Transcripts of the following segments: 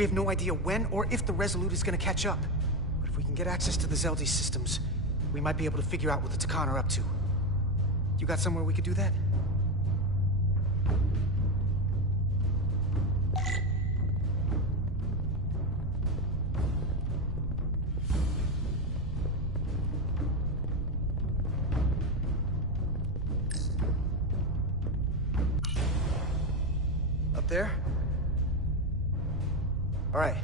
We have no idea when or if the Resolute is gonna catch up. But if we can get access to the Zeldi systems, we might be able to figure out what the Takan are up to. You got somewhere we could do that? Up there? All right.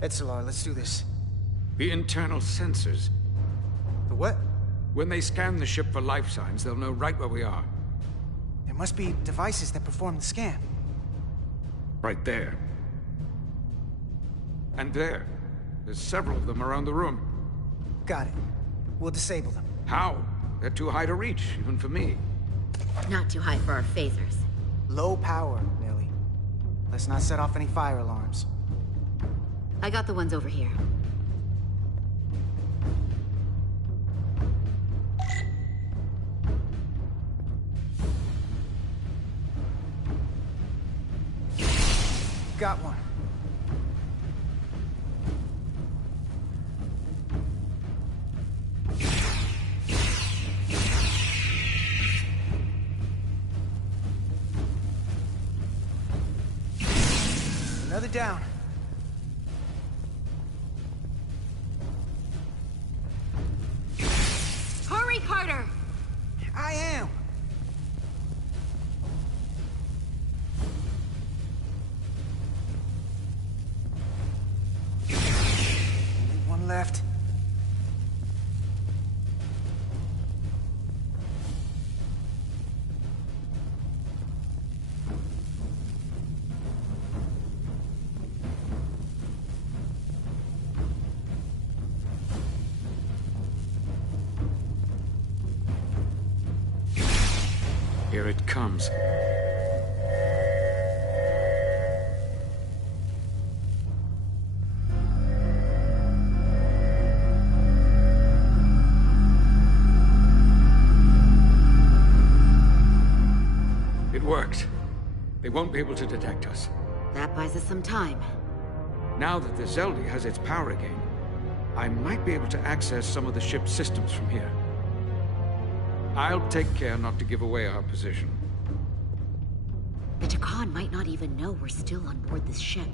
Etzelar, let's do this. The internal sensors. The what? When they scan the ship for life signs, they'll know right where we are. There must be devices that perform the scan. Right there. And there. There's several of them around the room. Got it. We'll disable them. How? They're too high to reach, even for me. Not too high for our phasers. Low power, Nelly. Let's not set off any fire alarms. I got the ones over here. Got one. Another down. Hurry, Carter! I am. Only one left. Here it comes. It worked. They won't be able to detect us. That buys us some time. Now that the Zeldi has its power again, I might be able to access some of the ship's systems from here. I'll take care not to give away our position. The Takan might not even know we're still on board this ship.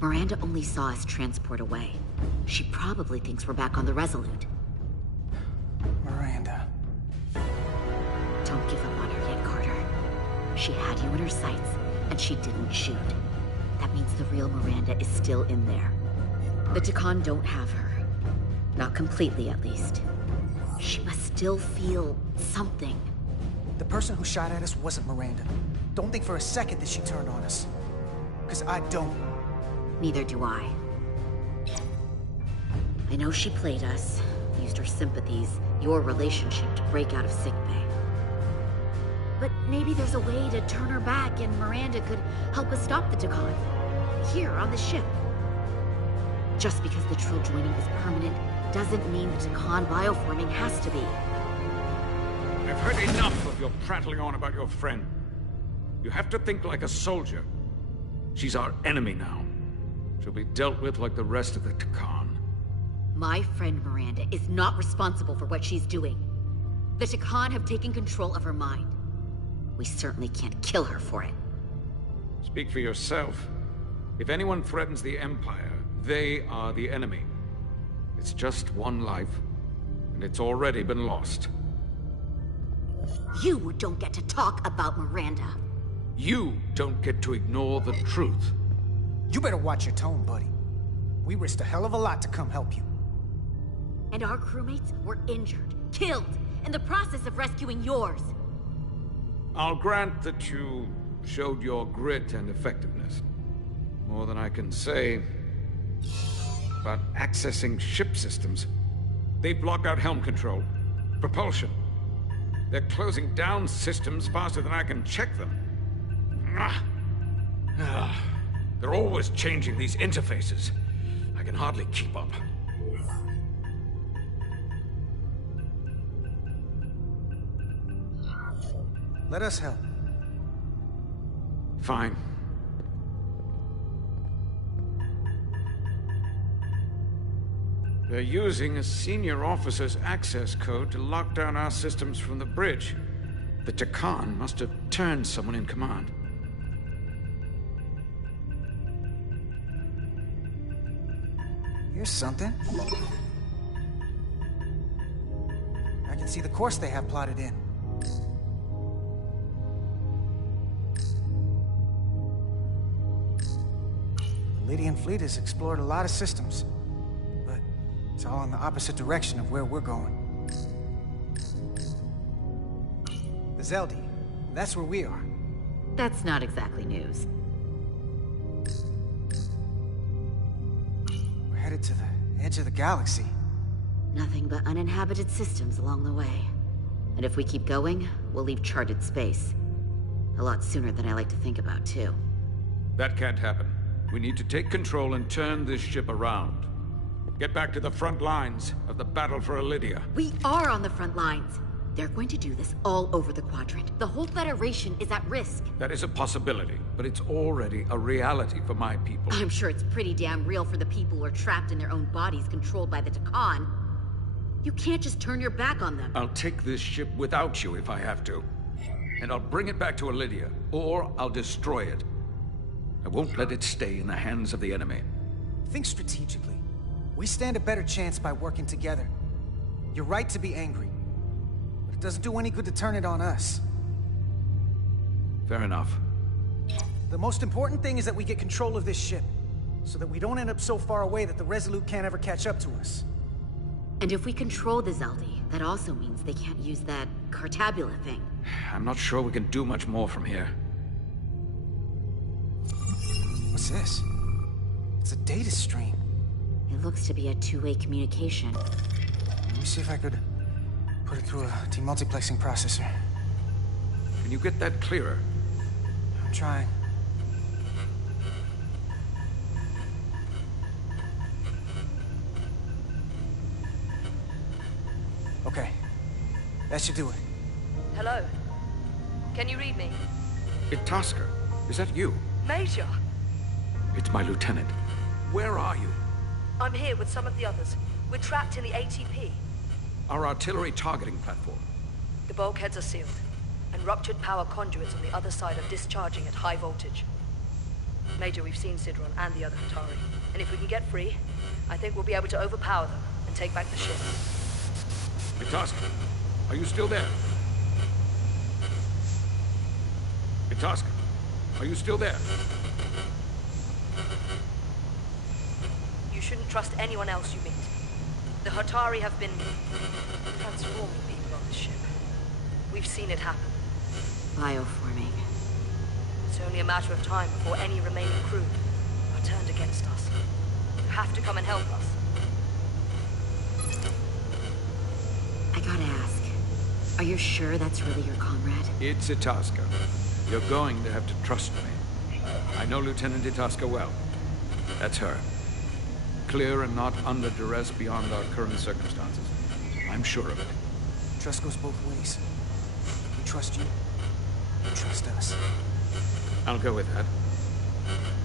Miranda only saw us transport away. She probably thinks we're back on the Resolute. Miranda. Don't give up on her yet, Carter. She had you in her sights, and she didn't shoot. That means the real Miranda is still in there. The Takan don't have her. Not completely, at least. She must still feel something. The person who shot at us wasn't Miranda. Don't think for a second that she turned on us. Because I don't. Neither do I. I know she played us, used her sympathies, your relationship to break out of sickbay. But maybe there's a way to turn her back and Miranda could help us stop the Takan. Here, on the ship. Just because the Trill joining is permanent doesn't mean the Takan bioforming has to be. I've heard enough of your prattling on about your friend. You have to think like a soldier. She's our enemy now. She'll be dealt with like the rest of the Takan. My friend Miranda is not responsible for what she's doing. The Takan have taken control of her mind. We certainly can't kill her for it. Speak for yourself. If anyone threatens the Empire, they are the enemy. It's just one life, and it's already been lost. You don't get to talk about Miranda. You don't get to ignore the truth. You better watch your tone, buddy. We risked a hell of a lot to come help you. And our crewmates were injured, killed, in the process of rescuing yours. I'll grant that you showed your grit and effectiveness. More than I can say about accessing ship systems. They block out helm control, propulsion. They're closing down systems faster than I can check them. They're always changing these interfaces. I can hardly keep up. Let us help. Fine. They're using a senior officer's access code to lock down our systems from the bridge. The Takan must have turned someone in command. Here's something. I can see the course they have plotted in. The Lydian fleet has explored a lot of systems, but it's all in the opposite direction of where we're going. The Zeldi, that's where we are. That's not exactly news. We're headed to the edge of the galaxy. Nothing but uninhabited systems along the way. And if we keep going, we'll leave charted space. A lot sooner than I like to think about, too. That can't happen. We need to take control and turn this ship around. Get back to the front lines of the battle for Elydia. We are on the front lines. They're going to do this all over the Quadrant. The whole Federation is at risk. That is a possibility, but it's already a reality for my people. I'm sure it's pretty damn real for the people who are trapped in their own bodies controlled by the Takan. You can't just turn your back on them. I'll take this ship without you if I have to. And I'll bring it back to Elydia, or I'll destroy it. I won't let it stay in the hands of the enemy. Think strategically. We stand a better chance by working together. You're right to be angry. But it doesn't do any good to turn it on us. Fair enough. The most important thing is that we get control of this ship, so that we don't end up so far away that the Resolute can't ever catch up to us. And if we control the Zeldi, that also means they can't use that Cartabula thing. I'm not sure we can do much more from here. What's this? It's a data stream. It looks to be a two-way communication. Let me see if I could put it through a demultiplexing processor. Can you get that clearer? I'm trying. Okay. That should do it. Hello? Can you read me? Itasca, is that you? Major! It's my lieutenant. Where are you? I'm here with some of the others. We're trapped in the ATP. Our artillery targeting platform. The bulkheads are sealed, and ruptured power conduits on the other side are discharging at high voltage. Major, we've seen Sidron and the other Hatari, and if we can get free, I think we'll be able to overpower them and take back the ship. Itasca, are you still there? Itasca, are you still there? You shouldn't trust anyone else you meet. The Hatari have been transforming people on this ship. We've seen it happen. Bioforming. It's only a matter of time before any remaining crew are turned against us. You have to come and help us. I gotta ask, are you sure that's really your comrade? It's Itasca. You're going to have to trust me. I know Lieutenant Itasca well. That's her. Clear and not under duress beyond our current circumstances. I'm sure of it. Trust goes both ways. We trust you. You trust us. I'll go with that.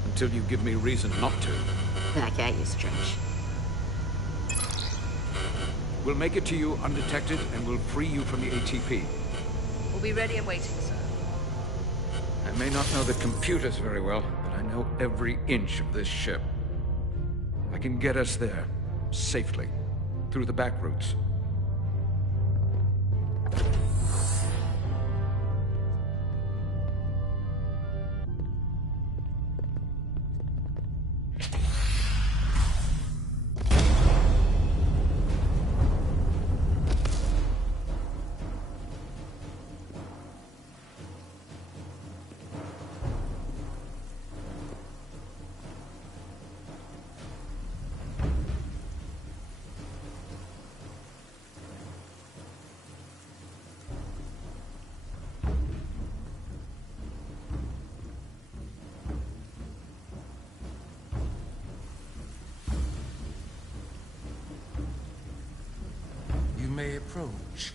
Until you give me reason not to. Back at you, Stretch. We'll make it to you undetected, and we'll free you from the ATP. We'll be ready and waiting, sir. I may not know the computers very well, but I know every inch of this ship. I can get us there, safely, through the back routes. May approach.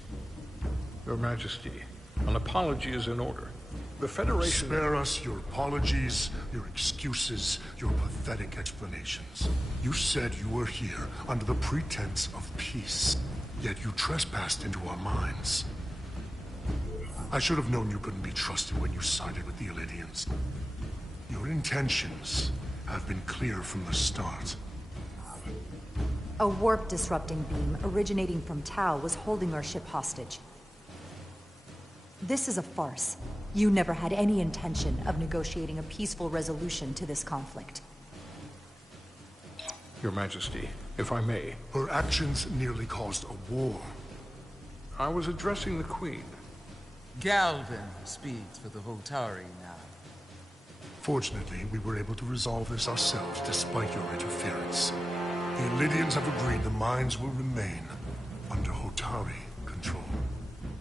Your Majesty, an apology is in order. The Federation... Spare us your apologies, your excuses, your pathetic explanations. You said you were here under the pretense of peace, yet you trespassed into our minds. I should have known you couldn't be trusted when you sided with the Elydians. Your intentions have been clear from the start. A warp-disrupting beam originating from Tau was holding our ship hostage. This is a farce. You never had any intention of negotiating a peaceful resolution to this conflict. Your Majesty, if I may. Her actions nearly caused a war. I was addressing the Queen. Galvin speaks for the Hotari now. Fortunately, we were able to resolve this ourselves despite your interference. The Elydians have agreed the mines will remain under Hotari control.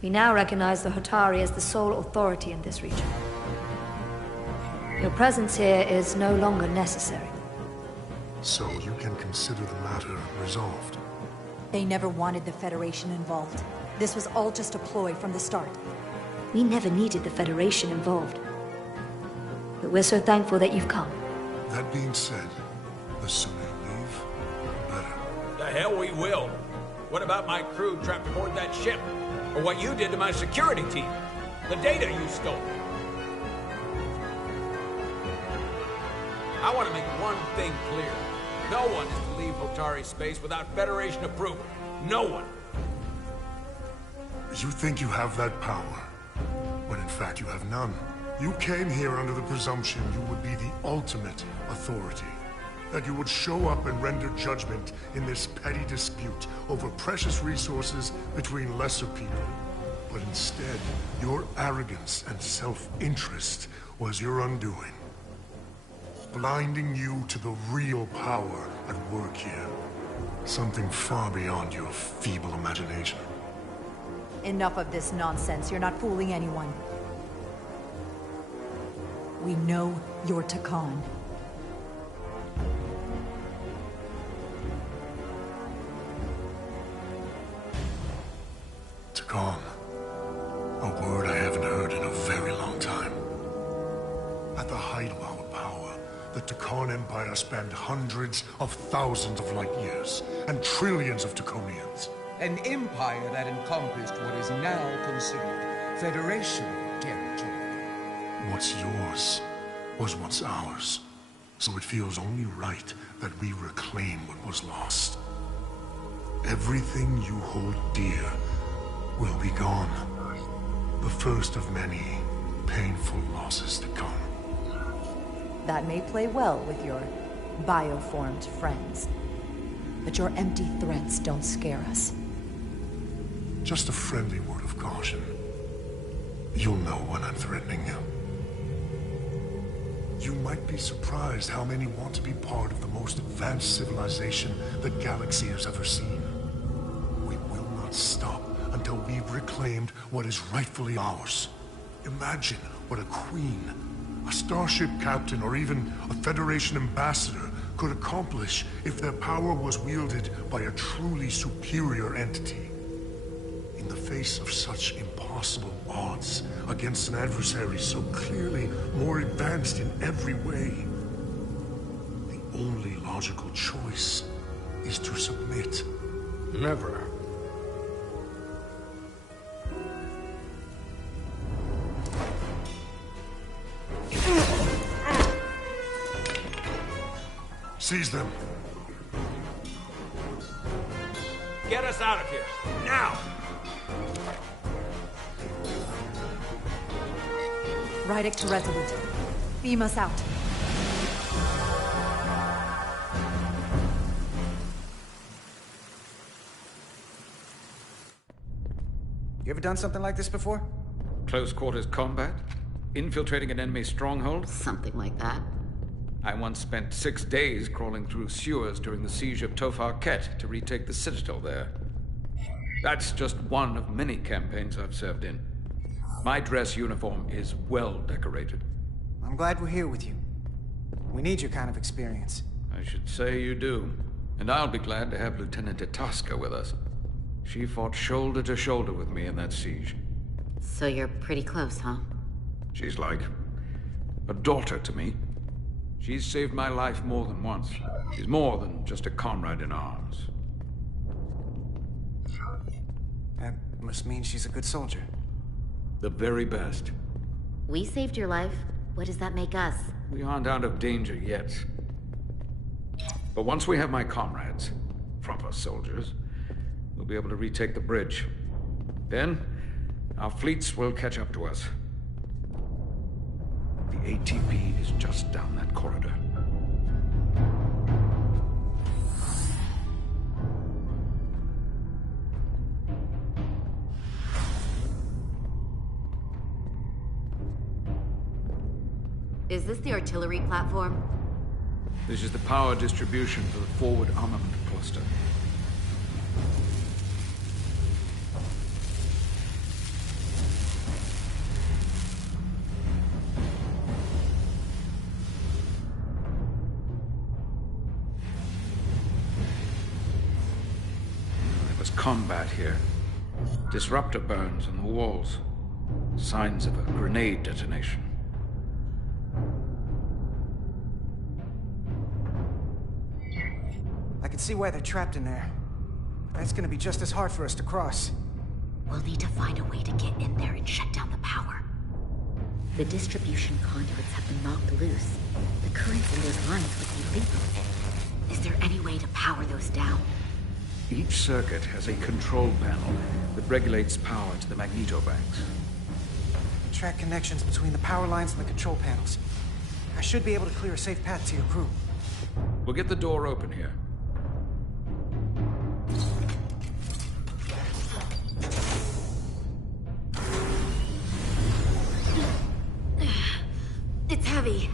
We now recognize the Hotari as the sole authority in this region. Your presence here is no longer necessary. So you can consider the matter resolved. They never wanted the Federation involved. This was all just a ploy from the start. We never needed the Federation involved. But we're so thankful that you've come. That being said, the sooner you leave, the better. The hell we will. What about my crew trapped aboard that ship? Or what you did to my security team? The data you stole? I want to make one thing clear. No one is to leave Hotari space without Federation approval. No one. You think you have that power, when in fact you have none. You came here under the presumption you would be the ultimate authority. That you would show up and render judgment in this petty dispute over precious resources between lesser people. But instead, your arrogance and self-interest was your undoing. Blinding you to the real power at work here. Something far beyond your feeble imagination. Enough of this nonsense. You're not fooling anyone. We know you're Takan. Takan. A word I haven't heard in a very long time. At the height of our power, the Takan Empire spanned hundreds of thousands of light years and trillions of Taconians. An empire that encompassed what is now considered Federation territory. What's yours was what's ours. So it feels only right that we reclaim what was lost. Everything you hold dear will be gone. The first of many painful losses to come. That may play well with your bioformed friends. But your empty threats don't scare us. Just a friendly word of caution. You'll know when I'm threatening you. You might be surprised how many want to be part of the most advanced civilization the galaxy has ever seen. We will not stop until we've reclaimed what is rightfully ours. Imagine what a queen, a starship captain, or even a Federation ambassador could accomplish if their power was wielded by a truly superior entity. In the face of such impossible odds against an adversary so clearly more advanced in every way, the only logical choice is to submit. Never. Seize them. Get us out of here, now! Rydick to Resolute. Beam us out. You ever done something like this before? Close quarters combat? Infiltrating an enemy stronghold? Something like that. I once spent 6 days crawling through sewers during the siege of Tofar Ket to retake the citadel there. That's just one of many campaigns I've served in. My dress uniform is well decorated. I'm glad we're here with you. We need your kind of experience. I should say you do. And I'll be glad to have Lieutenant Itasca with us. She fought shoulder to shoulder with me in that siege. So you're pretty close, huh? She's like a daughter to me. She's saved my life more than once. She's more than just a comrade in arms. That must mean she's a good soldier. The very best. We saved your life. What does that make us? We aren't out of danger yet. But once we have my comrades, proper soldiers, we'll be able to retake the bridge. Then, our fleets will catch up to us. The ATP is just down that corridor. Is this the artillery platform? This is the power distribution for the forward armament cluster. There was combat here. Disruptor burns on the walls. Signs of a grenade detonation. I can see why they're trapped in there. That's gonna be just as hard for us to cross. We'll need to find a way to get in there and shut down the power. The distribution conduits have been knocked loose. The currents in those lines would be lethal. Is there any way to power those down? Each circuit has a control panel that regulates power to the magnetobanks. Track connections between the power lines and the control panels. I should be able to clear a safe path to your crew. We'll get the door open here. It's heavy.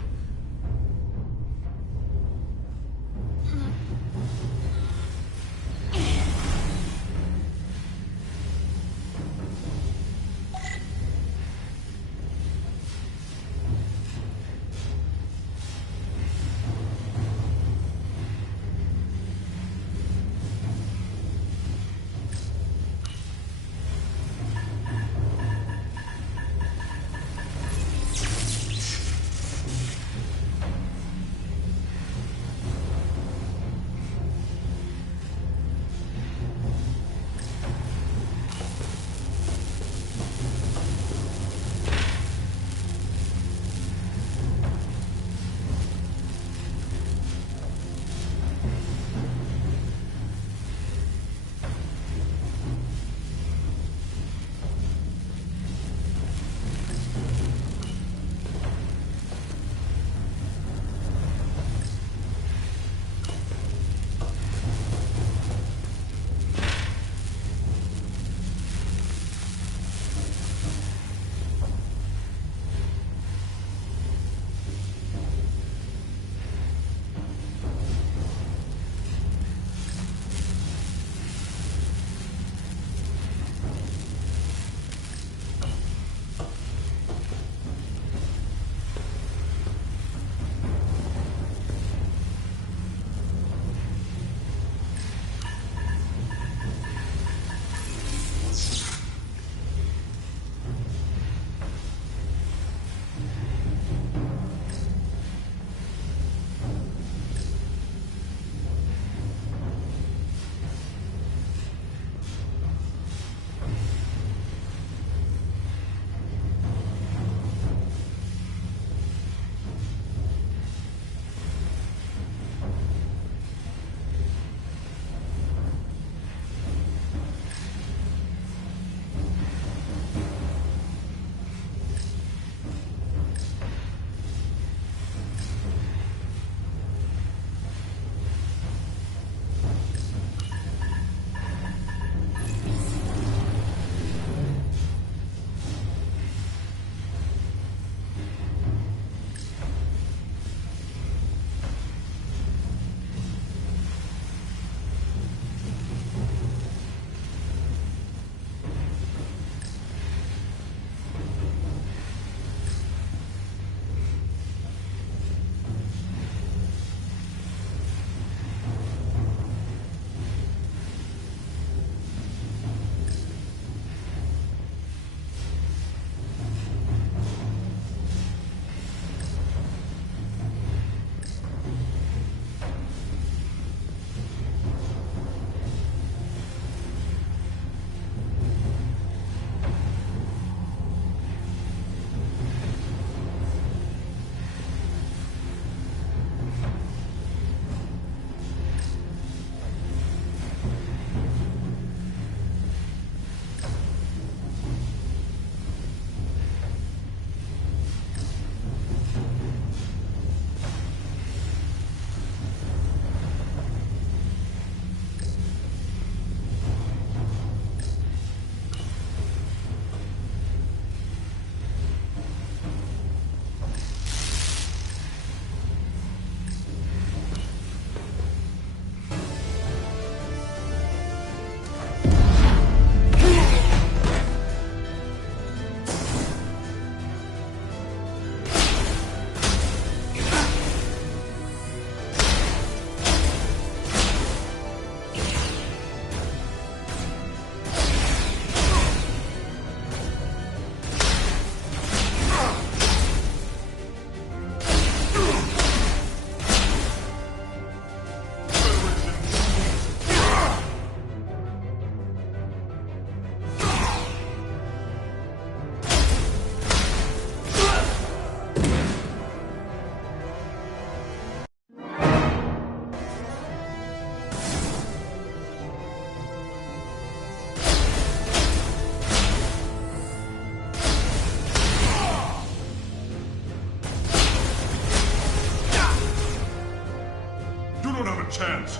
hands!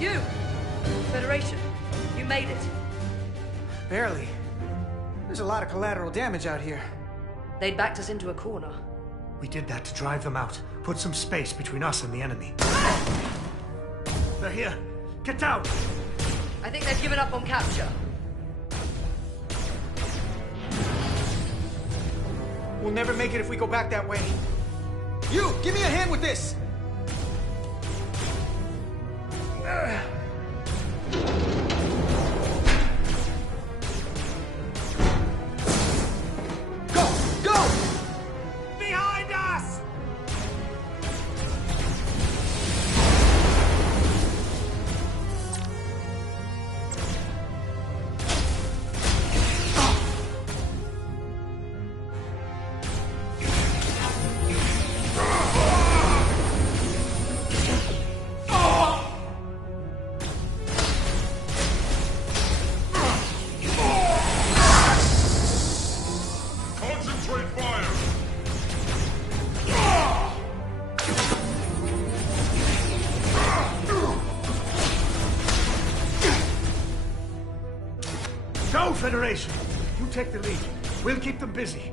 You! Federation, you made it. Barely. There's a lot of collateral damage out here. They'd backed us into a corner. We did that to drive them out. Put some space between us and the enemy. They're here. Get down! I think they've given up on capture. We'll never make it if we go back that way. You! Give me a hand with this! Go! Go! Behind us! Concentrate fire! Go, Federation! You take the lead. We'll keep them busy.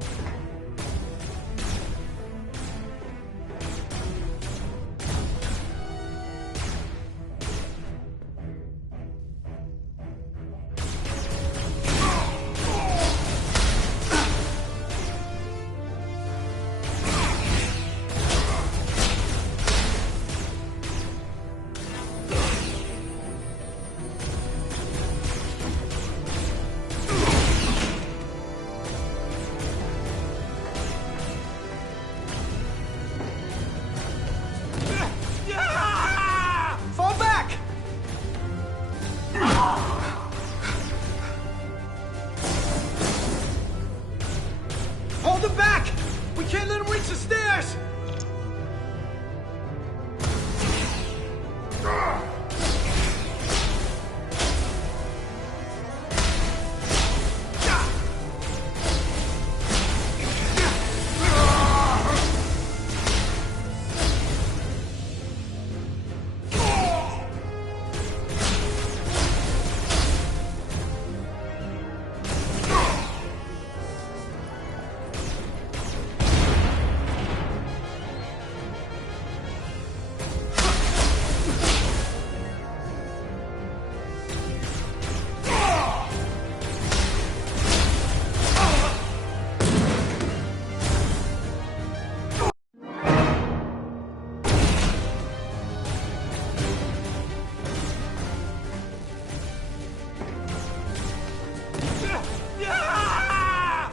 Fall back! Hold them back! We can't let them reach the stairs!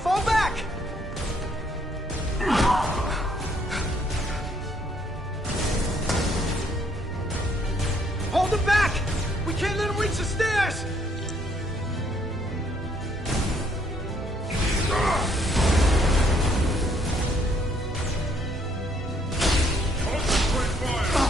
Fall back! Hold them back! We can't let them reach the stairs! Concentrate fire!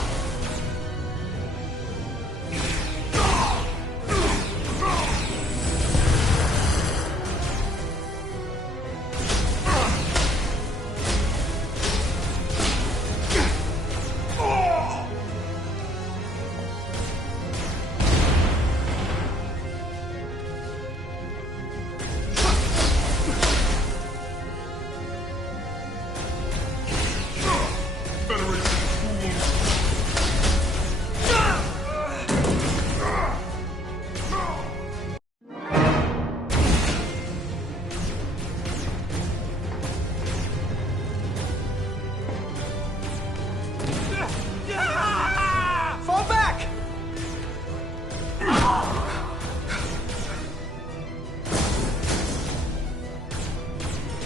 Fall back!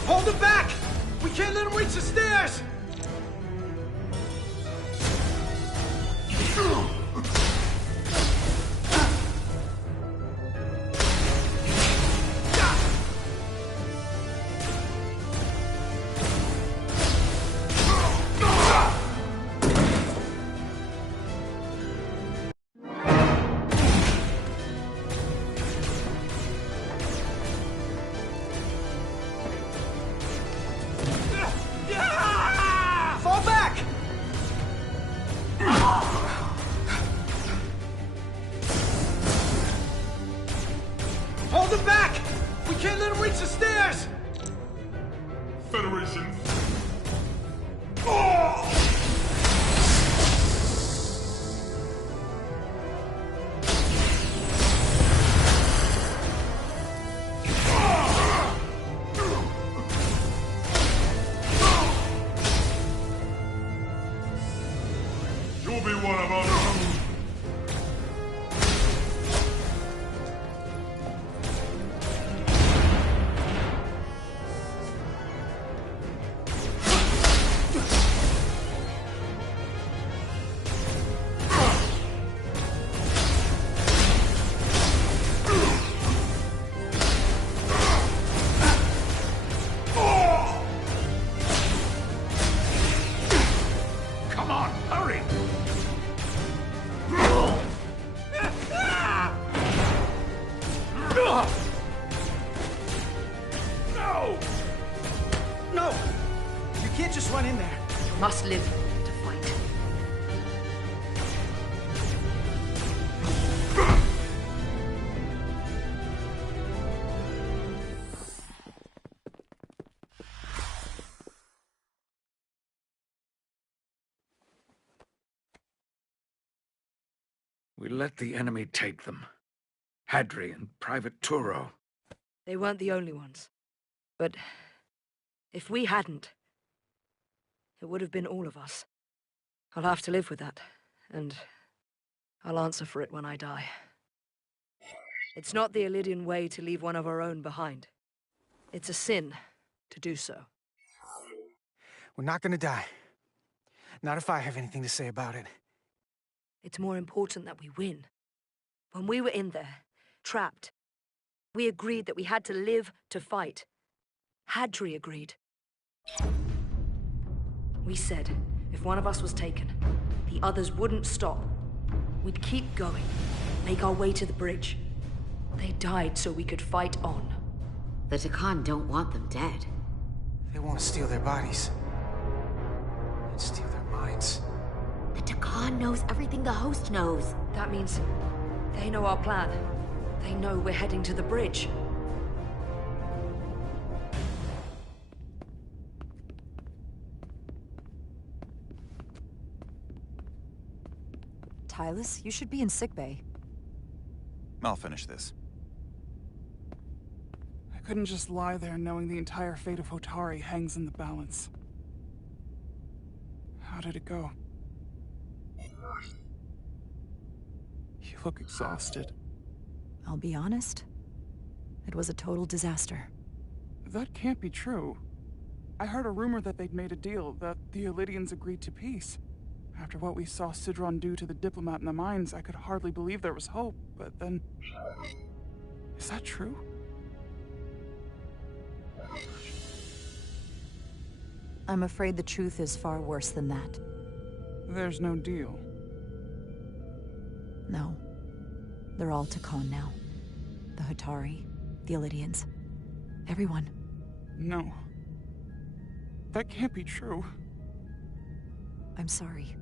Hold them back! We can't let them reach the stairs! Federation. You'll be one of us. Come on, hurry! No! No! You can't just run in there. You must live to fight. We let the enemy take them. Hadri and Private Turo. They weren't the only ones. But if we hadn't, it would have been all of us. I'll have to live with that, and I'll answer for it when I die. It's not the Illidian way to leave one of our own behind. It's a sin to do so. We're not gonna die. Not if I have anything to say about it. It's more important that we win. When we were in there, trapped, we agreed that we had to live to fight. Hadri agreed. We said, if one of us was taken, the others wouldn't stop. We'd keep going, make our way to the bridge. They died so we could fight on. The Takan don't want them dead. They want to steal their bodies. And steal their minds. The Takan knows everything the host knows. That means they know our plan. They know we're heading to the bridge. Tylus, you should be in sickbay. I'll finish this. I couldn't just lie there knowing the entire fate of Hotari hangs in the balance. How did it go? You look exhausted. I'll be honest. It was a total disaster. That can't be true. I heard a rumor that they'd made a deal, that the Illidians agreed to peace. After what we saw Sidron do to the diplomat in the mines, I could hardly believe there was hope, but then... Is that true? I'm afraid the truth is far worse than that. There's no deal. No. They're all Takan now. The Hotari, the Illidians. Everyone. No. That can't be true. I'm sorry.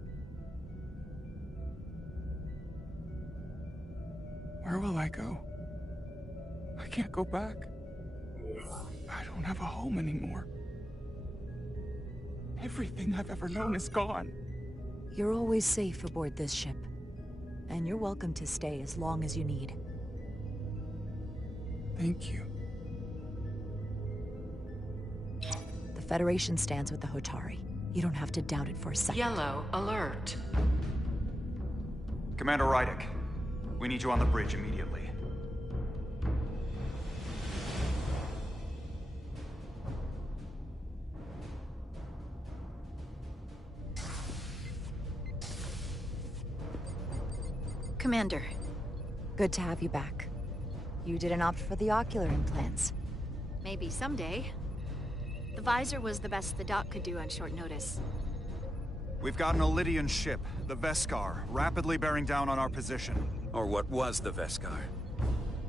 Where will I go? I can't go back. I don't have a home anymore. Everything I've ever known is gone. You're always safe aboard this ship. And you're welcome to stay as long as you need. Thank you. The Federation stands with the Hotari. You don't have to doubt it for a second. Yellow alert. Commander Rydick, we need you on the bridge immediately. Commander. Good to have you back. You didn't opt for the ocular implants. Maybe someday. The visor was the best the doc could do on short notice. We've got an Illidian ship, the Veskar, rapidly bearing down on our position. Or what was the Veskar.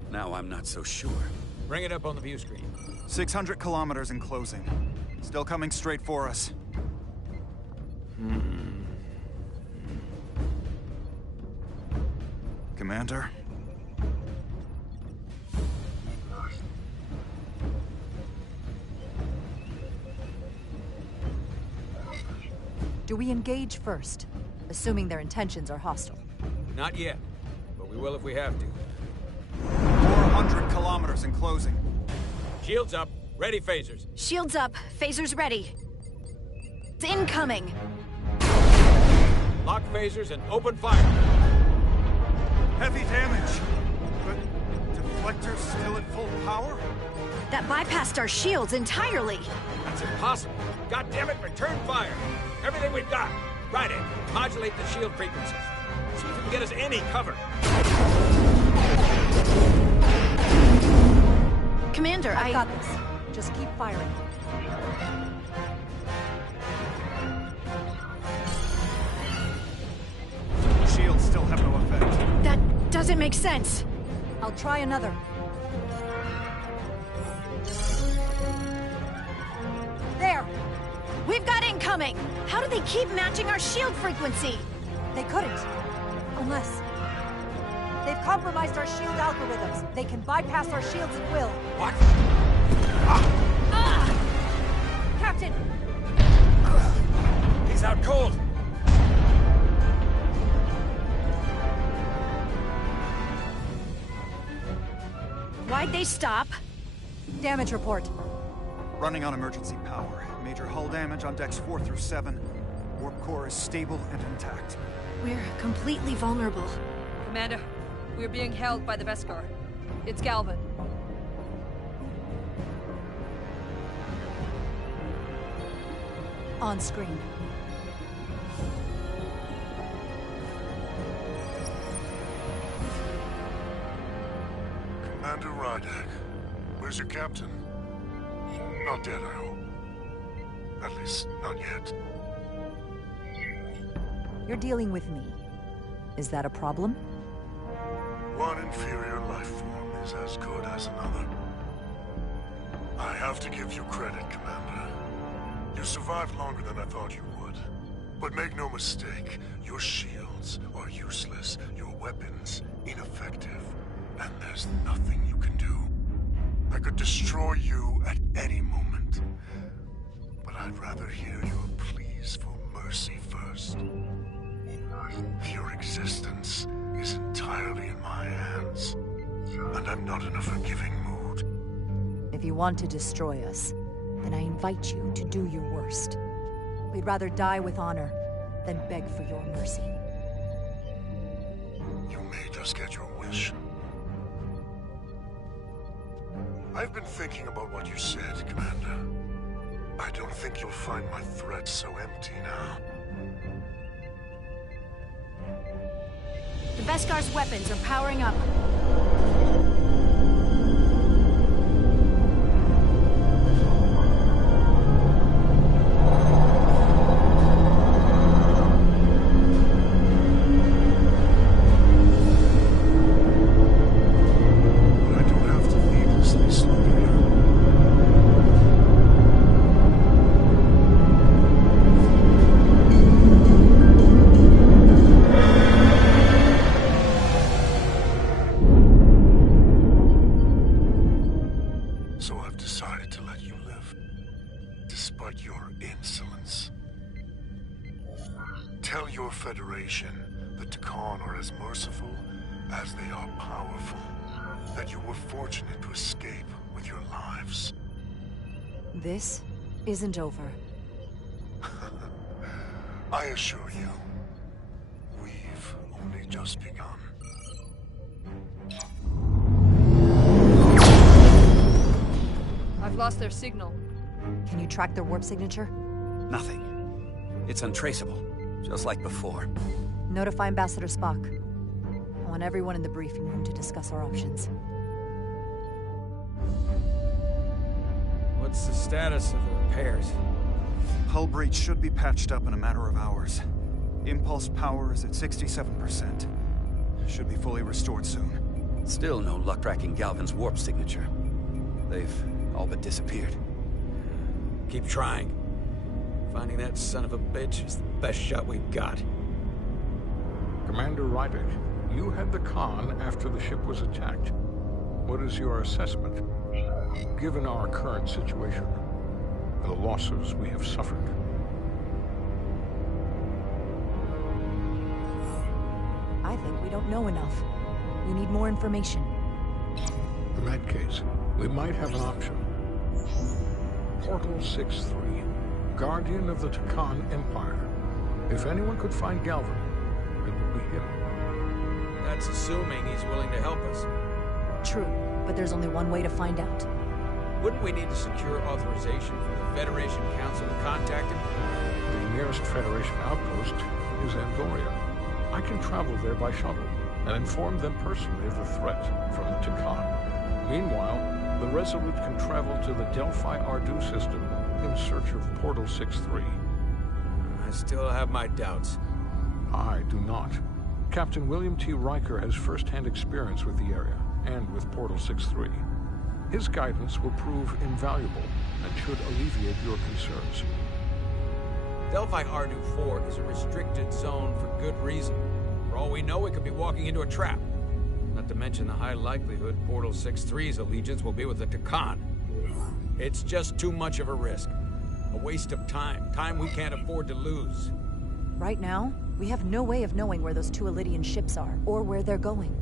Now I'm not so sure. Bring it up on the view screen. 600 kilometers in closing. Still coming straight for us. Commander? Do we engage first? Assuming their intentions are hostile. Not yet, but we will if we have to. 400 kilometers in closing. Shields up. Ready phasers. Shields up. Phasers ready. It's incoming. Lock phasers and open fire. Heavy damage. But deflector's still at full power? That bypassed our shields entirely. That's impossible. God damn it, return fire. Everything we've got. Right in. Modulate the shield frequencies. See if we can get us any cover. Commander, I've got this. Just keep firing. Shields still have no effect. That doesn't make sense. I'll try another. There! We've got incoming! How do they keep matching our shield frequency? They couldn't. Unless... they've compromised our shield algorithms. They can bypass our shields at will. What? Captain! He's out cold. Why'd they stop? Damage report. Running on emergency power. Major hull damage on decks 4 through 7. Warp core is stable and intact. We're completely vulnerable. Commander, we're being held by the Veskar. It's Galvin. On screen. Commander Rydak, where's your captain? Not dead, I hope. At least, not yet. You're dealing with me. Is that a problem? One inferior life form is as good as another. I have to give you credit, Commander. You survived longer than I thought you would. But make no mistake, your shields are useless, your weapons ineffective, and there's nothing you can do. I could destroy you at any moment. But I'd rather hear your pleas for mercy first. Your existence is entirely in my hands, and I'm not in a forgiving mood. If you want to destroy us, then I invite you to do your worst. We'd rather die with honor than beg for your mercy. You may just get your wish. I've been thinking about what you said, Commander. I don't think you'll find my threat so empty now. The Veskar's weapons are powering up. Tell your Federation that Takan are as merciful as they are powerful. That you were fortunate to escape with your lives. This isn't over. I assure you, we've only just begun. I've lost their signal. Can you track their warp signature? Nothing. It's untraceable, just like before. Notify Ambassador Spock. I want everyone in the briefing room to discuss our options. What's the status of the repairs? Hull breach should be patched up in a matter of hours. Impulse power is at 67%. Should be fully restored soon. Still no luck tracking Galvin's warp signature. They've all but disappeared. Keep trying. Finding that son of a bitch is the best shot we've got. Commander Ryder, you had the con after the ship was attacked. What is your assessment, given our current situation and the losses we have suffered? think we don't know enough. We need more information. In that case, we might have an option. Portal 6-3, Guardian of the Takan Empire. If anyone could find Galvin, it would be him. That's assuming he's willing to help us. True, but there's only one way to find out. Wouldn't we need to secure authorization from the Federation Council to contact him? The nearest Federation outpost is Andoria. I can travel there by shuttle and inform them personally of the threat from the Takan. Meanwhile, the Resolute can travel to the Delphi Ardu system in search of Portal 6-3. I still have my doubts. I do not. Captain William T. Riker has first-hand experience with the area and with Portal 6-3. His guidance will prove invaluable and should alleviate your concerns. Delphi Ardu 4 is a restricted zone for good reason. For all we know, we could be walking into a trap. Not to mention the high likelihood Portal 6-3's allegiance will be with the Takan. It's just too much of a risk. A waste of time. Time we can't afford to lose. Right now, we have no way of knowing where those two Elydian ships are, or where they're going.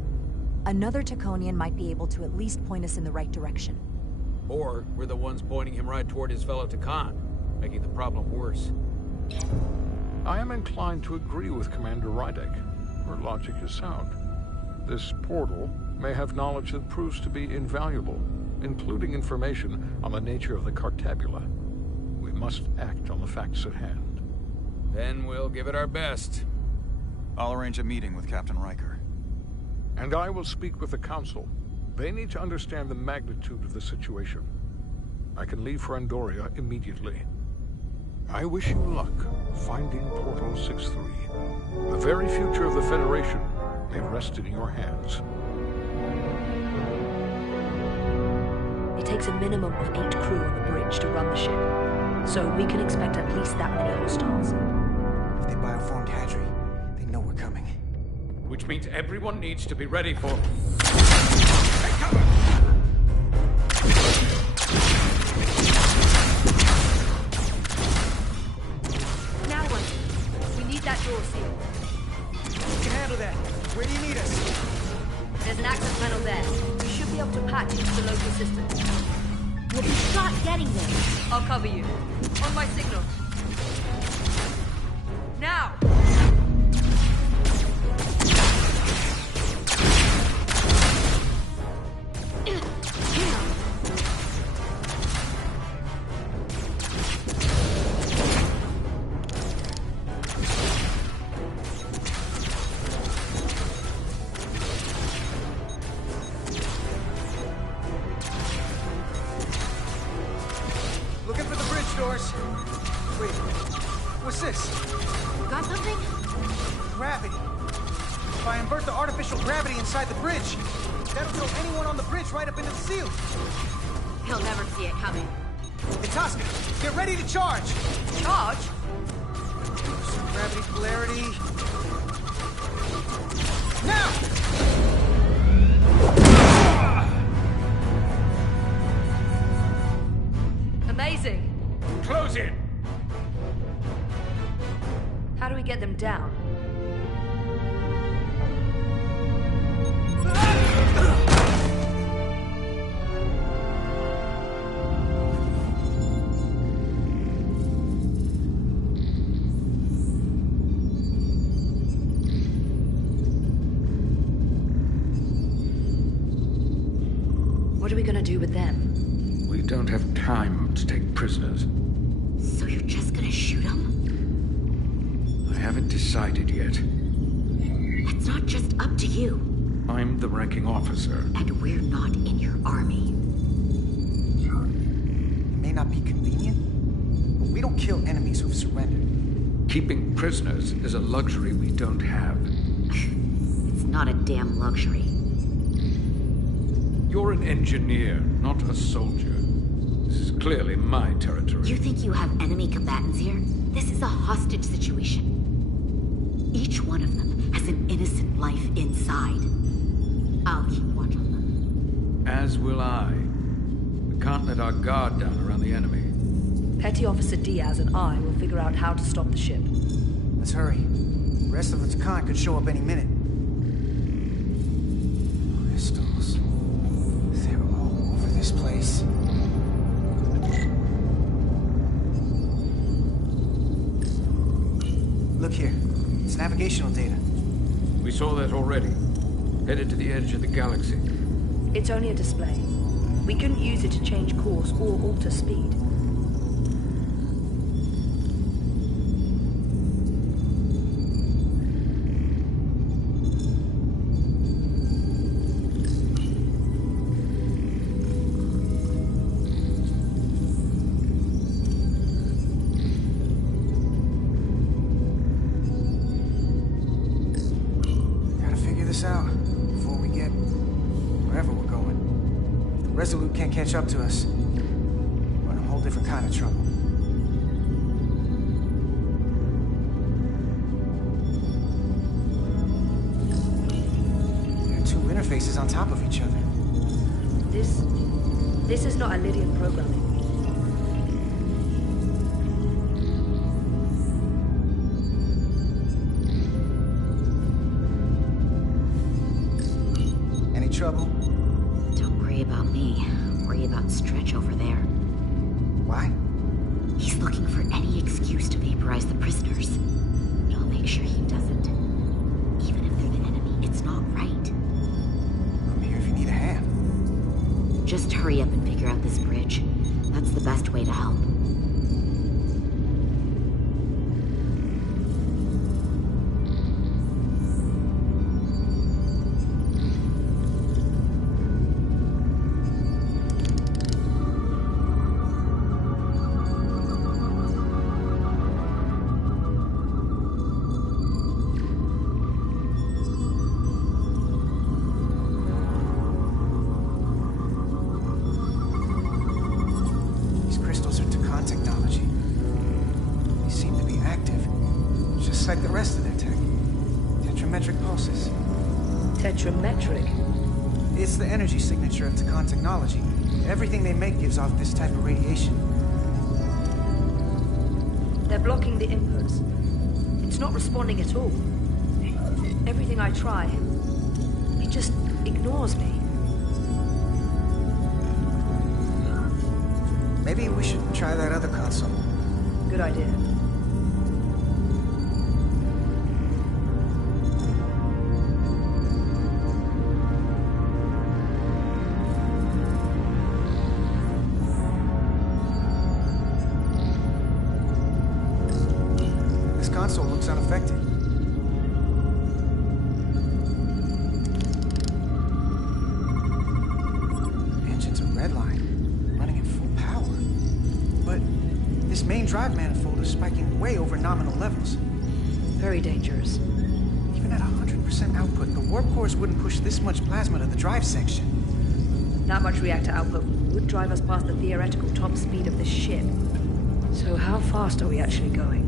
Another Taconian might be able to at least point us in the right direction. Or we're the ones pointing him right toward his fellow Takan, making the problem worse. I am inclined to agree with Commander Rydek. Her logic is sound. This portal may have knowledge that proves to be invaluable, including information on the nature of the Cartabula. We must act on the facts at hand. Then we'll give it our best. I'll arrange a meeting with Captain Riker. And I will speak with the Council. They need to understand the magnitude of the situation. I can leave for Andoria immediately. I wish you luck finding Portal 6-3. The very future of the Federation may rest in your hands. It takes a minimum of 8 crew on the bridge to run the ship, so we can expect at least that many hostiles. If they bioformed Hadri, they know we're coming. Which means everyone needs to be ready for... Take cover! Now what? We need that door sealed. We can handle that. Where do you need us? There's an access panel there. We should be able to patch into the local system. We'll be shot getting there. I'll cover you. On my signal. Now! Looking for the bridge doors. Wait, what's this? Got something? Gravity. If I invert the artificial gravity inside the bridge, that'll throw anyone on the bridge right up into the seal. He'll never see it coming. Itasca, get ready to charge. Charge? Gravity polarity. Now! Amazing. Close in! How do we get them down? What are we gonna do with them? We don't have time to take prisoners. So you're just gonna shoot him? I haven't decided yet. It's not just up to you. I'm the ranking officer. And we're not in your army. It may not be convenient, but we don't kill enemies who've surrendered. Keeping prisoners is a luxury we don't have. It's not a damn luxury. You're an engineer, not a soldier. This is clearly my territory. You think you have enemy combatants here? This is a hostage situation. Each one of them has an innocent life inside. I'll keep watch on them. As will I. We can't let our guard down around the enemy. Petty Officer Diaz and I will figure out how to stop the ship. Let's hurry. The rest of the Takan could show up any minute. Look here. It's navigational data. We saw that already. Headed to the edge of the galaxy. It's only a display. We couldn't use it to change course or alter speed. Out before we get wherever we're going. If the Resolute can't catch up to us, we're in a whole different kind of trouble. There are two interfaces on top of each other. This is not Lydian programming. Trouble? Don't worry about me. Worry about Stretch over there. Why? He's looking for any excuse to vaporize the prisoners. But I'll make sure he doesn't. Even if they're the enemy, it's not right. I'm here if you need a hand. Just hurry up and figure out this bridge. That's the best way to help. Like the rest of their tech. Tetrametric pulses. Tetrametric? It's the energy signature of Takan technology. Everything they make gives off this type of radiation. They're blocking the inputs. It's not responding at all. Everything I try, it just ignores me. Maybe we should try that other console. Good idea. Console looks unaffected. Engines are redline, running at full power. But this main drive manifold is spiking way over nominal levels. Very dangerous. Even at 100% output, the warp cores wouldn't push this much plasma to the drive section. That much reactor output would drive us past the theoretical top speed of this ship. So how fast are we actually going?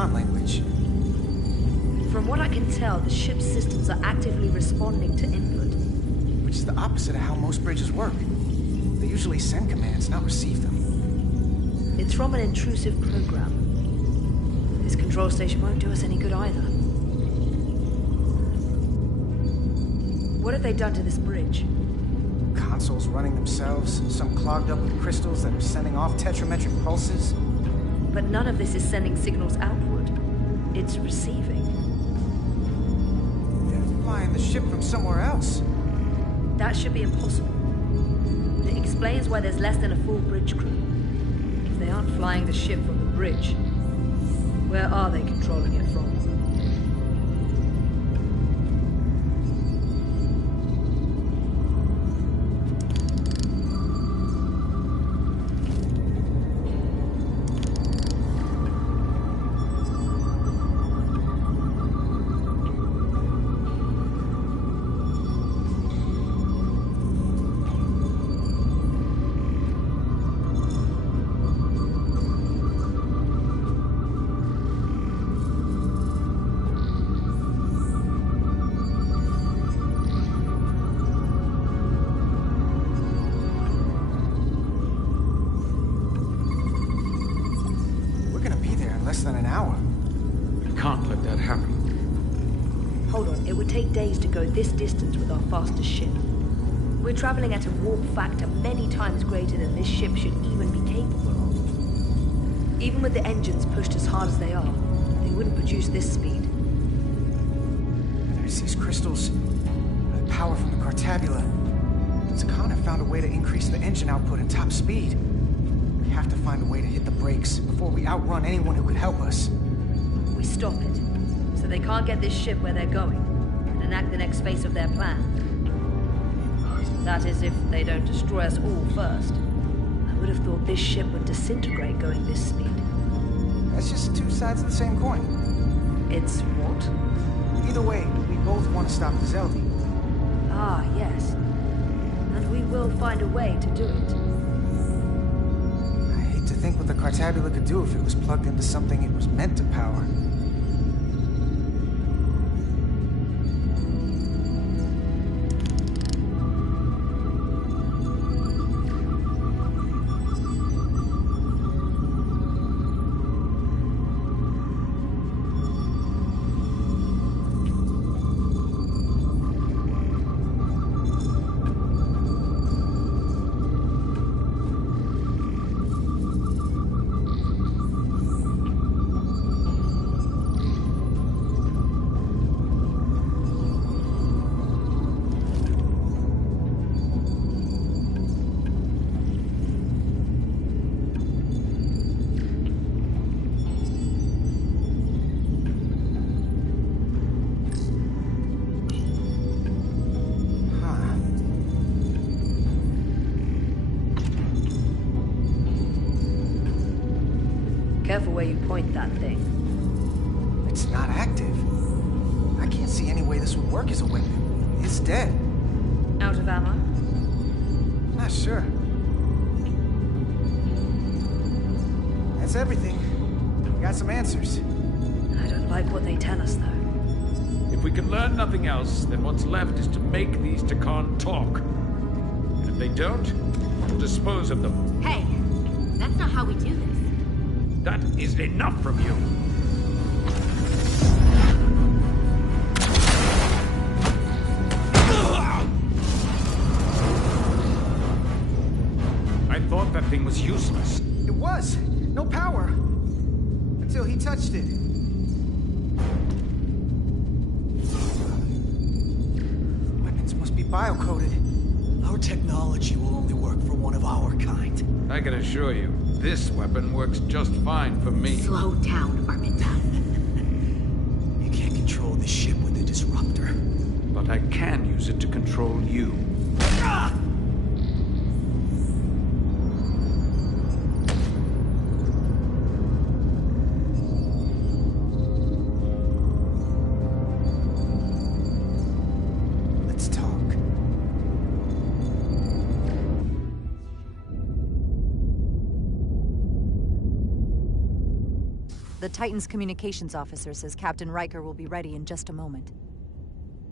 Language. From what I can tell, the ship's systems are actively responding to input. Which is the opposite of how most bridges work. They usually send commands, not receive them. It's from an intrusive program. This control station won't do us any good either. What have they done to this bridge? Consoles running themselves, some clogged up with crystals that are sending off tetrametric pulses. But none of this is sending signals outward. It's receiving. They're flying the ship from somewhere else. That should be impossible. It explains why there's less than a full bridge crew. If they aren't flying the ship from the bridge, where are they controlling it from? go this distance with our fastest ship. We're traveling at a warp factor many times greater than this ship should even be capable of. Even with the engines pushed as hard as they are, they wouldn't produce this speed. There's these crystals. The power from the Cartabula. The Takana found a way to increase the engine output and top speed. We have to find a way to hit the brakes before we outrun anyone who could help us. We stop it, so they can't get this ship where they're going, and enact the next phase of their plan. That is, if they don't destroy us all first. I would have thought this ship would disintegrate going this speed. That's just two sides of the same coin. It's what? Either way, we both want to stop the Zeldi. Ah, yes. And we will find a way to do it. I hate to think what the Cartabula could do if it was plugged into something it was meant to power. Careful where you point that thing. It's not active. I can't see any way this would work as a weapon. It's dead. Out of ammo? Not sure. That's everything. We got some answers. I don't like what they tell us, though. If we can learn nothing else, then what's left is to make these Takan talk. And if they don't, we'll dispose of them. Hey, that's not how we do this. That is enough from you. I thought that thing was useless. It was. No power. Until he touched it. Weapons must be bio-coded. Our technology will only work for one of our kind. I can assure you, this weapon works just fine for me. Slow down, Arminta. You can't control the ship with a disruptor. But I can use it to control you. Ah! Let's talk. The Titan's communications officer says Captain Riker will be ready in just a moment.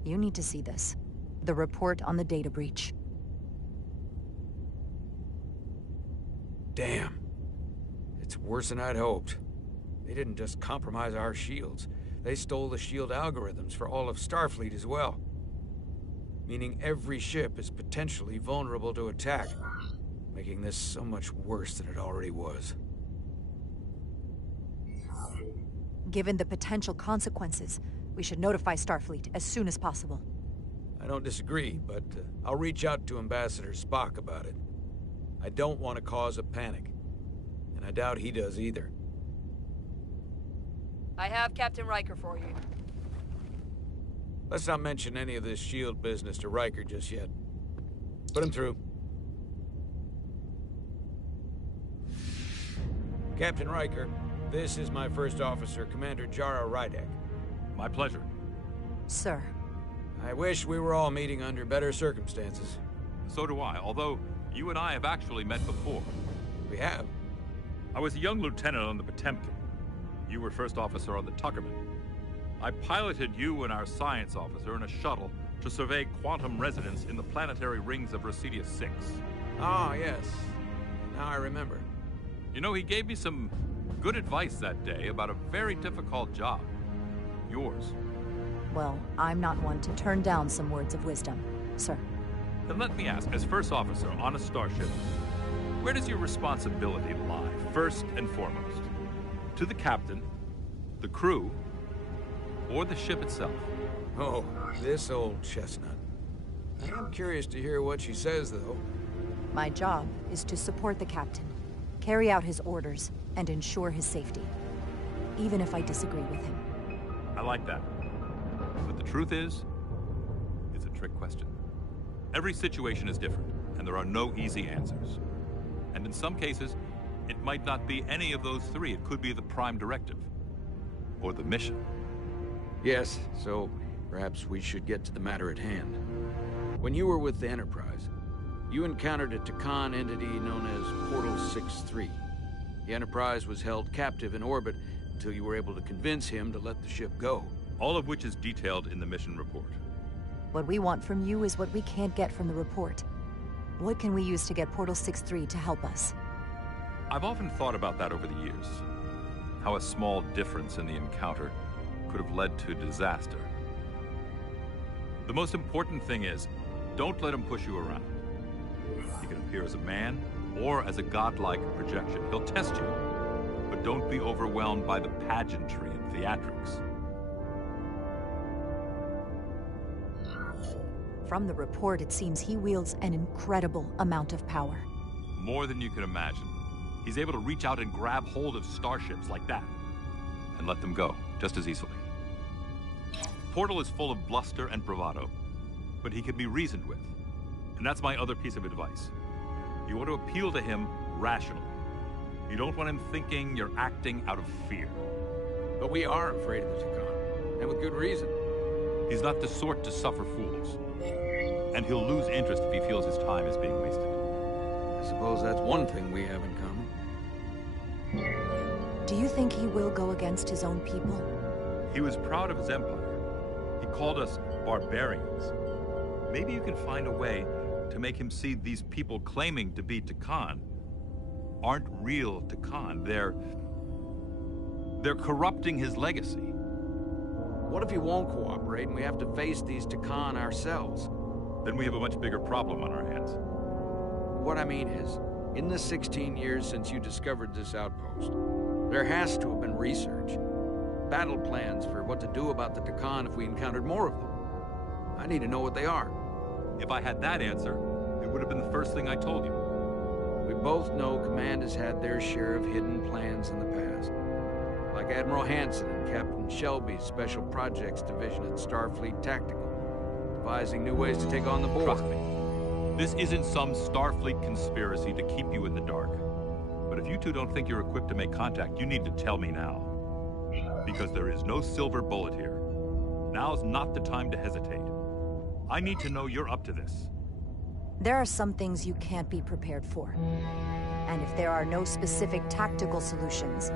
You need to see this. The report on the data breach. Damn. It's worse than I'd hoped. They didn't just compromise our shields. They stole the shield algorithms for all of Starfleet as well. Meaning every ship is potentially vulnerable to attack, making this so much worse than it already was. Given the potential consequences, we should notify Starfleet as soon as possible. I don't disagree, but I'll reach out to Ambassador Spock about it. I don't want to cause a panic, and I doubt he does either. I have Captain Riker for you. Let's not mention any of this shield business to Riker just yet. Put him through. Captain Riker, this is my first officer, Commander Jara Rydek. My pleasure. Sir. I wish we were all meeting under better circumstances. So do I, although you and I have actually met before. We have? I was a young lieutenant on the Potemkin. You were first officer on the Tuckerman. I piloted you and our science officer in a shuttle to survey quantum resonance in the planetary rings of Residius 6. Ah, yes. Now I remember. You know, he gave me some good advice that day about a very difficult job. Yours. Well, I'm not one to turn down some words of wisdom, sir. Then let me ask, as first officer on a starship, where does your responsibility lie, first and foremost? To the captain, the crew, or the ship itself? Oh, this old chestnut. I am curious to hear what she says, though. My job is to support the captain, carry out his orders, and ensure his safety, even if I disagree with him. I like that. But the truth is, it's a trick question. Every situation is different, and there are no easy answers. And in some cases, it might not be any of those three. It could be the prime directive, or the mission. Yes, so perhaps we should get to the matter at hand. When you were with the Enterprise, you encountered a Takan entity known as Portal 6-3. The Enterprise was held captive in orbit until you were able to convince him to let the ship go. All of which is detailed in the mission report. What we want from you is what we can't get from the report. What can we use to get Portal 6-3 to help us? I've often thought about that over the years. How a small difference in the encounter could have led to disaster. The most important thing is, don't let him push you around. He can appear as a man, or as a godlike projection. He'll test you, but don't be overwhelmed by the pageantry and theatrics. From the report, it seems he wields an incredible amount of power. More than you can imagine. He's able to reach out and grab hold of starships like that, and let them go, just as easily. Portal is full of bluster and bravado, but he can be reasoned with. And that's my other piece of advice. You want to appeal to him rationally. You don't want him thinking you're acting out of fear. But we are afraid of the Takan, and with good reason. He's not the sort to suffer fools. And he'll lose interest if he feels his time is being wasted. I suppose that's one thing we have in common. Do you think he will go against his own people? He was proud of his empire. He called us barbarians. Maybe you can find a way to make him see these people claiming to be Takan aren't real Takan. They're corrupting his legacy. What if he won't cooperate and we have to face these Takan ourselves? Then we have a much bigger problem on our hands. What I mean is, in the 16 years since you discovered this outpost, there has to have been research. Battle plans for what to do about the Takan if we encountered more of them. I need to know what they are. If I had that answer, it would have been the first thing I told you. We both know Command has had their share of hidden plans in the past. Like Admiral Hansen and Captain Shelby's Special Projects Division at Starfleet Tactical, devising new ways to take on the board. Trust me, this isn't some Starfleet conspiracy to keep you in the dark. But if you two don't think you're equipped to make contact, you need to tell me now. Because there is no silver bullet here. Now's not the time to hesitate. I need to know you're up to this. There are some things you can't be prepared for. And if there are no specific tactical solutions,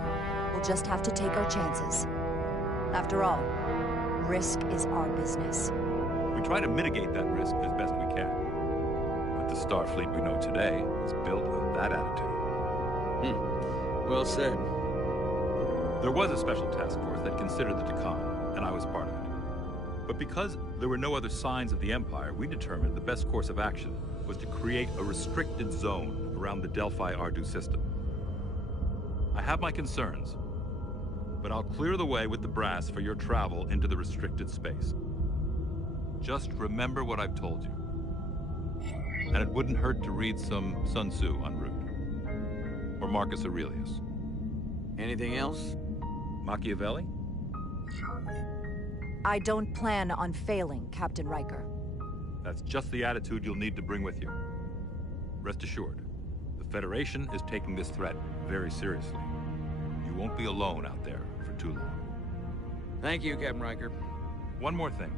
we'll just have to take our chances. After all, risk is our business. We try to mitigate that risk as best we can. But the Starfleet we know today is built on that attitude. Well said. There was a special task force that considered the Takan, and I was part of it. But because there were no other signs of the Empire, we determined the best course of action was to create a restricted zone around the Delphi Ardu system. I have my concerns, but I'll clear the way with the brass for your travel into the restricted space. Just remember what I've told you. And it wouldn't hurt to read some Sun Tzu en route. Or Marcus Aurelius. Anything else? Machiavelli? I don't plan on failing, Captain Riker. That's just the attitude you'll need to bring with you. Rest assured, the Federation is taking this threat very seriously. You won't be alone out there for too long. Thank you, Captain Riker. One more thing.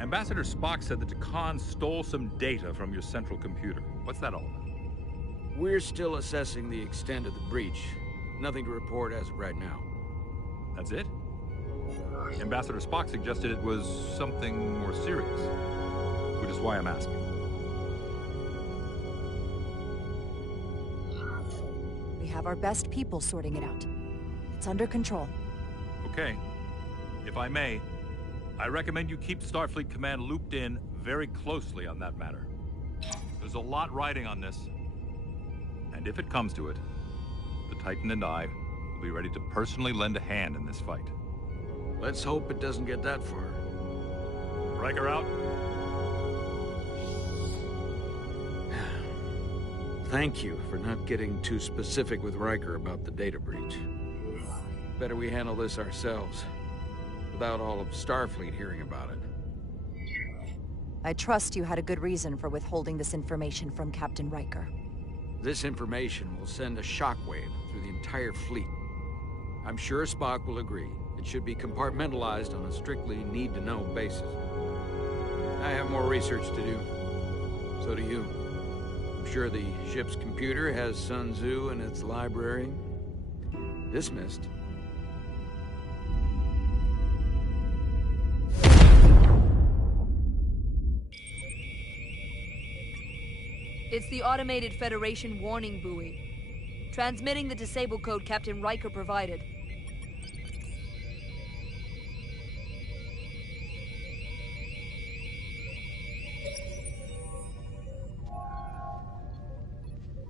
Ambassador Spock said that Takan stole some data from your central computer. What's that all about? We're still assessing the extent of the breach. Nothing to report as of right now. That's it? Ambassador Spock suggested it was something more serious, which is why I'm asking. We have our best people sorting it out. It's under control. Okay. If I may, I recommend you keep Starfleet Command looped in very closely on that matter. There's a lot riding on this. And if it comes to it, the Titan and I will be ready to personally lend a hand in this fight. Let's hope it doesn't get that far. Riker out. Thank you for not getting too specific with Riker about the data breach. Better we handle this ourselves, without all of Starfleet hearing about it. I trust you had a good reason for withholding this information from Captain Riker. This information will send a shockwave through the entire fleet. I'm sure Spock will agree. It should be compartmentalized on a strictly need-to-know basis. I have more research to do. So do you. I'm sure the ship's computer has Sun Tzu in its library. Dismissed. It's the automated Federation warning buoy. Transmitting the disable code Captain Riker provided.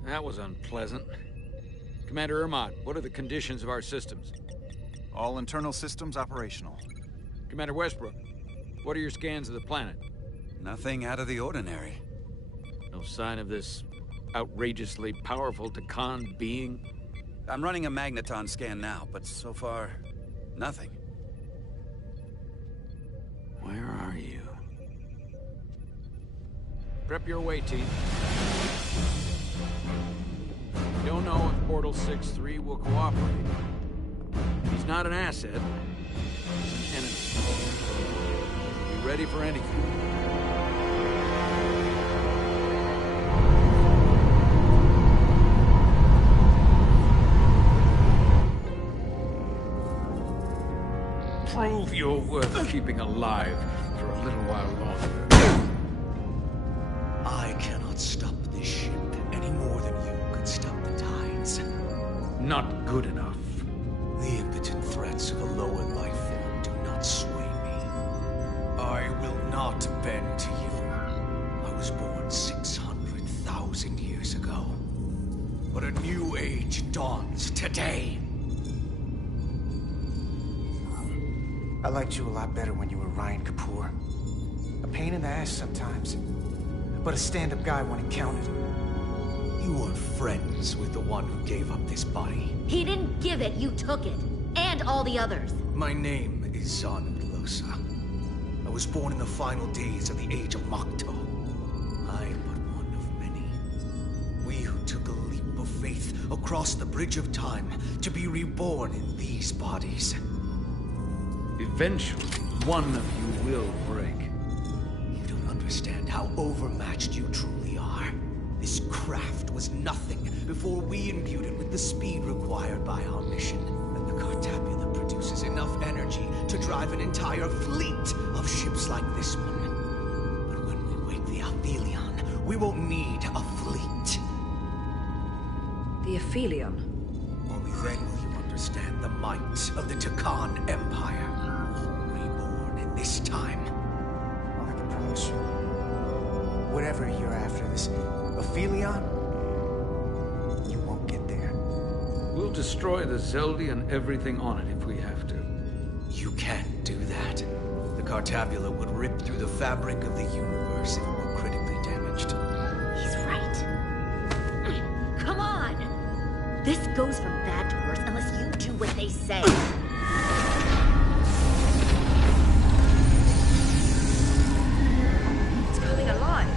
That was unpleasant. Commander Ermont, what are the conditions of our systems? All internal systems operational. Commander Westbrook, what are your scans of the planet? Nothing out of the ordinary. No sign of this outrageously powerful Takan being? I'm running a magneton scan now, but so far, nothing. Where are you? Prep your way, team. We don't know if Portal 6-3 will cooperate. He's not an asset. He's an enemy. Be ready for anything. Prove you're worth keeping alive for a little while longer. I cannot stop this ship any more than you could stop the tides. Not good enough. The impotent threats of a lower life form do not sway me. I will not bend to you. I was born 600,000 years ago. But a new age dawns today. I liked you a lot better when you were Ryan Kapoor. A pain in the ass sometimes, but a stand-up guy when it counted. You weren't friends with the one who gave up this body. He didn't give it, you took it. And all the others. My name is Zon Glosa. I was born in the final days of the Age of Makto. I am but one of many. We who took a leap of faith across the bridge of time to be reborn in these bodies. Eventually, one of you will break. You don't understand how overmatched you truly are. This craft was nothing before we imbued it with the speed required by our mission. And the Cartabula produces enough energy to drive an entire fleet of ships like this one. But when we wake the Aphelion, we won't need a fleet. The Aphelion? Only then will you understand the might of the Takan Empire. Reborn in this time. All I can promise you, whatever you're after, this Aphelion, you won't get there. We'll destroy the Zeldi and everything on it if we have to. You can't do that. The Cartabula would rip through the fabric of the universe if it were critically damaged. He's right. Come on! This goes from bad to worse unless you do what they say. It's coming alive.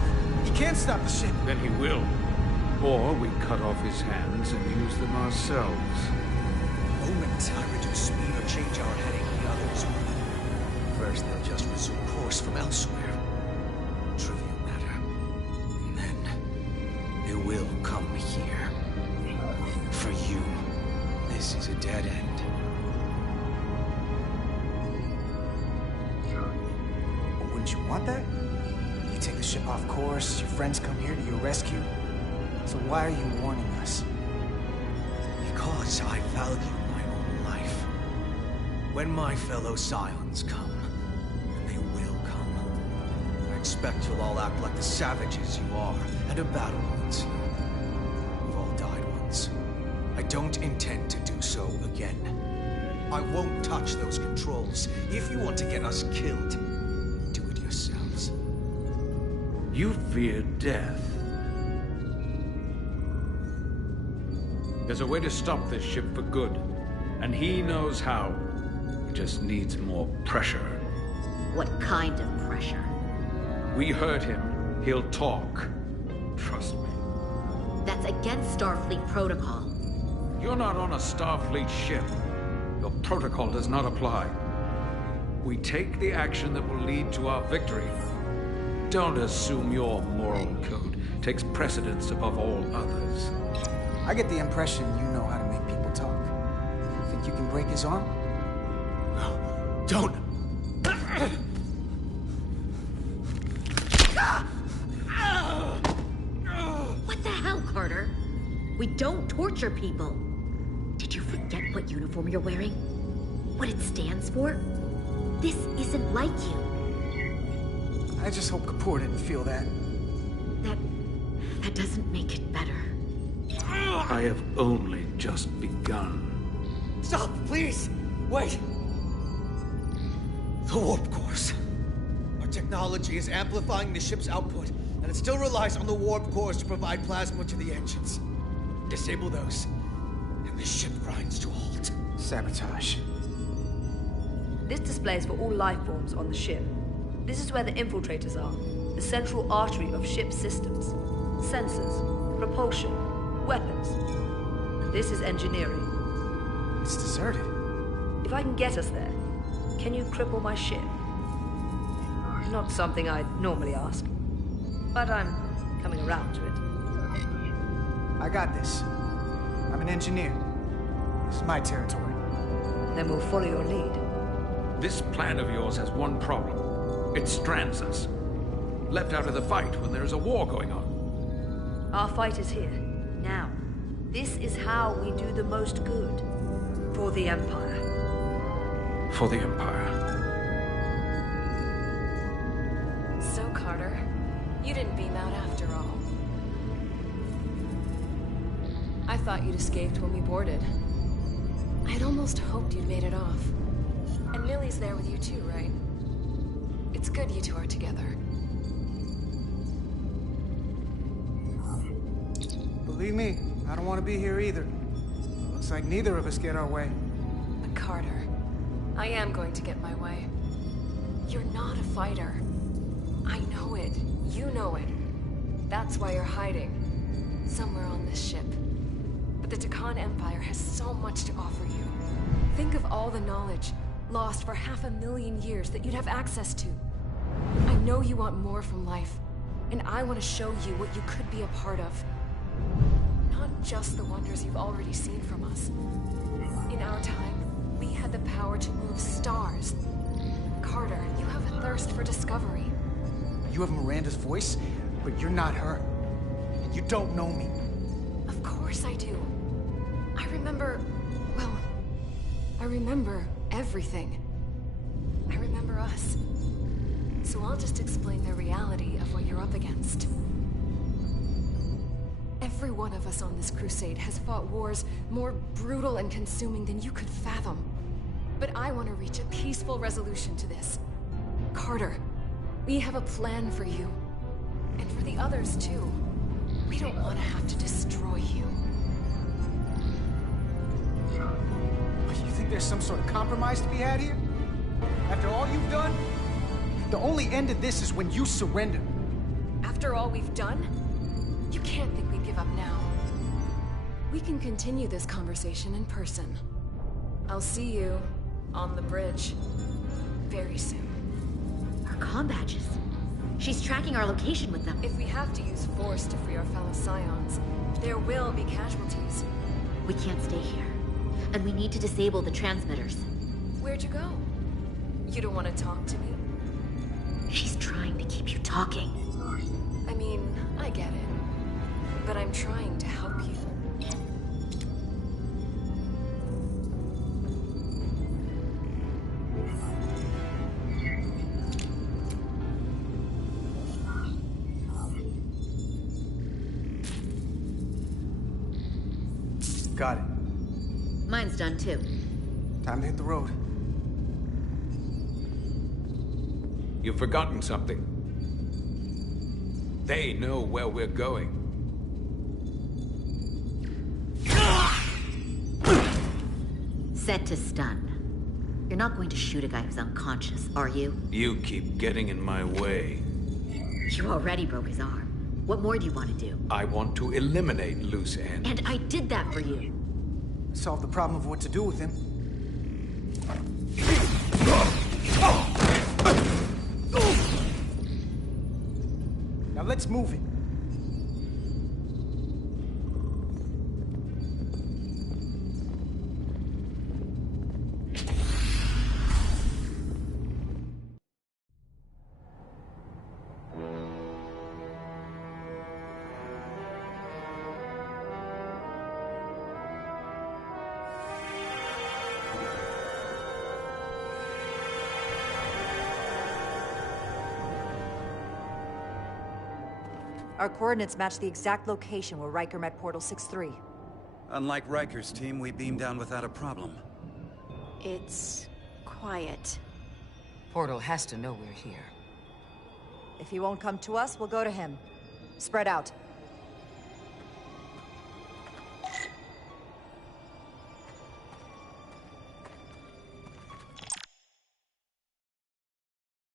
He can't stop the ship. Then he will. Or we cut off his hands and use them ourselves. The moment I reduce speed or change our heading, the others will. First, they'll just resume course from elsewhere. Trivial matter. And then, they will come here. For you, this is a dead end. But wouldn't you want that? You take the ship off course, your friends come here to your rescue. So why are you warning us? Because I value my own life. When my fellow Scions come, and expect you'll all act like the savages you are, and a battle once. We've all died once. I don't intend to do so again. I won't touch those controls. If you want to get us killed, do it yourselves. You fear death. There's a way to stop this ship for good, and he knows how. He just needs more pressure. What kind of pressure? We heard him. He'll talk. Trust me. That's against Starfleet protocol. You're not on a Starfleet ship. Your protocol does not apply. We take the action that will lead to our victory. Don't assume your moral code takes precedence above all others. I get the impression you know how to make people talk. Think you can break his arm? No, don't! What the hell, Carter? We don't torture people. Did you forget what uniform you're wearing? What it stands for? This isn't like you. I just hope Kapoor didn't feel that. That doesn't make it better. I have only just begun. Stop, please! Wait! The warp cores. Our technology is amplifying the ship's output, and it still relies on the warp cores to provide plasma to the engines. Disable those, and the ship grinds to a halt. Sabotage. This display is for all life forms on the ship. This is where the infiltrators are, the central artery of ship systems. Sensors, propulsion, weapons. And this is engineering. It's deserted. If I can get us there, can you cripple my ship? Not something I'd normally ask, but I'm coming around to it. I got this. I'm an engineer. This is my territory. Then we'll follow your lead. This plan of yours has one problem. It strands us. Left out of the fight when there is a war going on. Our fight is here, now. This is how we do the most good. For the Empire. For the Empire. So, Carter, you didn't beam out after all. I thought you'd escaped when we boarded. I'd almost hoped you'd made it off. And Millie's there with you too, right? It's good you two are together. Believe me, I don't want to be here either. Looks like neither of us get our way. But Carter, I am going to get my way. You're not a fighter. I know it. You know it. That's why you're hiding. Somewhere on this ship. But the Takan Empire has so much to offer you. Think of all the knowledge lost for 500,000 years that you'd have access to. I know you want more from life, and I want to show you what you could be a part of. Not just the wonders you've already seen from us. In our time, we had the power to move stars. Carter, you have a thirst for discovery. You have Miranda's voice, but you're not her. And you don't know me. Of course I do. I remember... well, I remember everything. I remember us. So I'll just explain the reality of what you're up against. Every one of us on this crusade has fought wars more brutal and consuming than you could fathom. But I want to reach a peaceful resolution to this. Carter, we have a plan for you. And for the others, too. We don't want to have to destroy you. You think there's some sort of compromise to be had here? After all you've done? The only end of this is when you surrender. After all we've done? You can't think we'd give up now. We can continue this conversation in person. I'll see you on the bridge very soon. Our comm badges. She's tracking our location with them. If we have to use force to free our fellow Scions, there will be casualties. We can't stay here. And we need to disable the transmitters. Where'd you go? You don't want to talk to me? She's trying to keep you talking. I mean, I get it. But I'm trying to help you. Got it. Mine's done too. Time to hit the road. You've forgotten something. They know where we're going. Set to stun. You're not going to shoot a guy who's unconscious, are you? You keep getting in my way. You already broke his arm. What more do you want to do? I want to eliminate loose ends. And I did that for you. Solve the problem of what to do with him. Now let's move it. Our coordinates match the exact location where Riker met Portal 6-3. Unlike Riker's team, we beamed down without a problem. It's quiet. Portal has to know we're here. If he won't come to us, we'll go to him. Spread out.